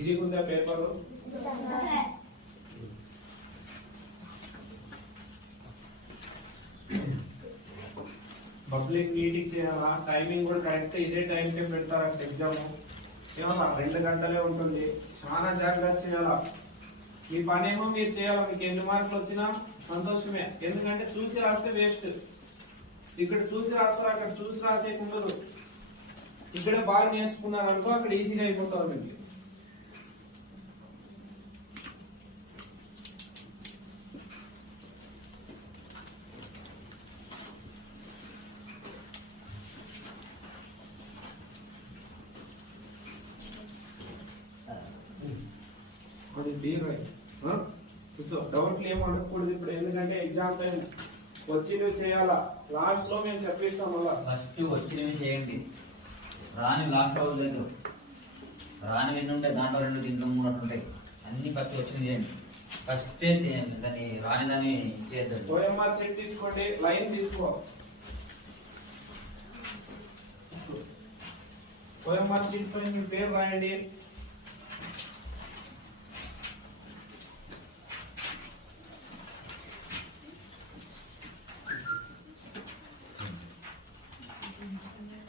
ఈజీగా ఉందా paper? Public meeting చేయాలా, టైమింగ్ కూడా కరెక్ట్ ఇదే టైంకే పెడతారంట ఎగ్జామ్. ఏమన్నా 2 గంటలే ఉంటుంది, చాలా జాగ్రత్త చేయాలా. మీ పని ఏమో మీరు చేయాలి, మీకు ఎన్ని మార్కులు వచ్చినా సంతోషమే. ఎందుకంటే చూసి రాస్తే వేస్ట్. ఇక్కడ చూసి రాస్తారు, అక్కడ చూసి రాసేకుండదు. ఇక్కడే బాగా నేర్చుకున్నారు అనుకో అక్కడ ఈజీగా అయిపోతారు మీకు. డౌట్లు ఏం అడగకూడదు ఇప్పుడు, ఎందుకంటే ఎగ్జామ్ టైం. వచ్చినవి చేయాలా, లాస్ట్ లో మేము చెప్పిస్తాం. అలా ఫస్ట్ వచ్చినవి చేయండి, రాని లాస్ట్ అవ్వలేదు. రాని ఎన్ని ఉంటాయి దాంట్లో 2 దీంట్లో 3 ఉంటాయి. అన్ని ఫస్ట్ వచ్చినవి చేయండి, ఫస్ట్ చేయండి. దాన్ని రాని దాన్ని చేద్దాం. ఓఎంఆర్ సెట్ తీసుకోండి, లైన్ తీసుకో. ఓఎంఆర్ షీట్ పైన మీ పేరు రాయండి.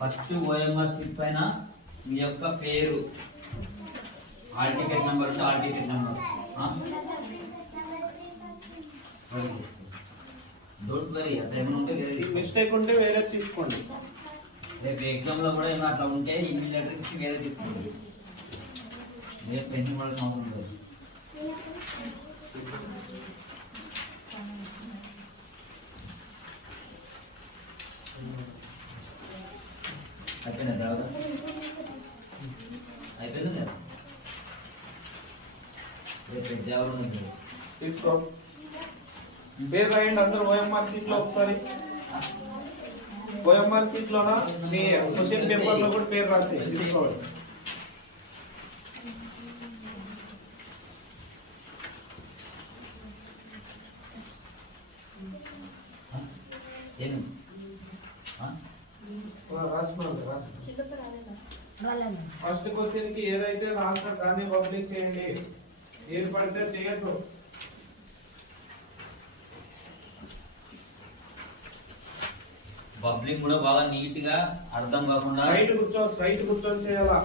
ఫస్ట్ ఓఎంఆర్ షీట్ పైన మీ యొక్క పేరు, హాల్ టికెట్ నెంబర్ ఉంటే hall ticket number. Don't worry, అట్లా ఏమైనా ఉంటే వేరే మిస్టేక్ ఉంటే వేరే తీసుకోండి. రేపు ఎగ్జామ్లో కూడా ఏమైనా అట్లా ఉంటే ఇమ్మీడియట్గా ఇచ్చి వేరే తీసుకోండి. రేపు పెన్షన్ కూడా అవసరం లేదు. అయిపోయిందా డ్రైవర్? అయిపోయింది కదా, రేపు ఎగ్జామ్ ఉంది. తీసుకో, పేరు రాయండి అందరూ ఓఎంఆర్ షీట్ లో. ఒకసారి ఓఎంఆర్ షీట్ లోనా మీ క్వశ్చన్ పేపర్ లో కూడా పేరు రాసి తీసుకోవాలి. ఫస్ట్ క్వశ్చన్ కి ఏదైతే ఆన్సర్ దాన్ని పబ్లిక్ చేయండి, ఏది పడితే చేయొద్దు. పబ్లిక్ కూడా బాగా నీట్ గా అర్థం కాకుండా స్ట్రైట్ కూర్చొని చేయాలా.